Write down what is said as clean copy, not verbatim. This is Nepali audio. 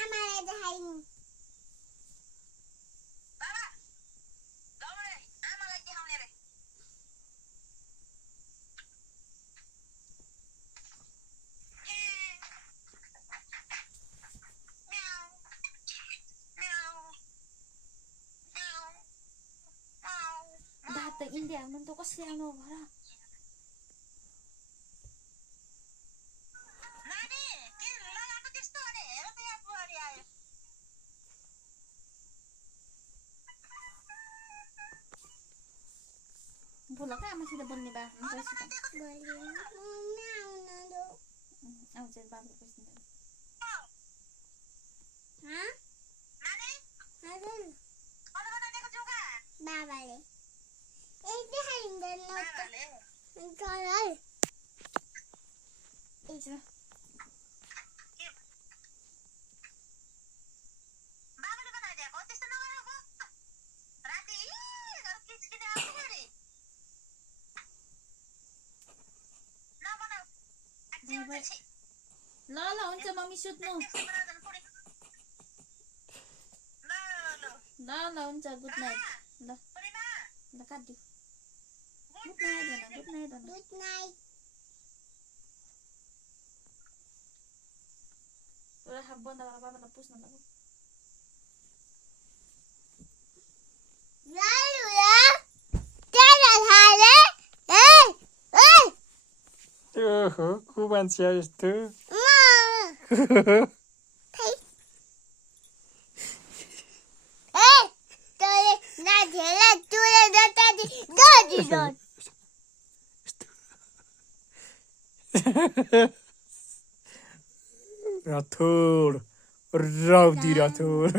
आमालाई देखाइनु बाबा लौरे आमालाई देखाउने रे दात इन्डिया आउनु त कसरी आउनु घर नानी के लगाएको त्यस्तो अरे हेर त यहाँ बुहारी आयो बोल का आमासित बोल्ने बा आउँछ आउँछ बाबु बस्नु बाबाले एक देखाइँदैन बाबाले बाबाले बनाइदिएको त्यस्तो नगरेको राति किचकिने आउँछ अरे नबनाऊ ल ल हुन्छ मम्मी सुत्नु ल ल हुन्छ गुड नाइट ल ल काट्दियो गुड नाइट गुड नाइट पुरा हात बन्द गरेर बाबालाई पुस्न लाग्यो ओहो को मान्छे यस्तो राठौर राउदी राठौर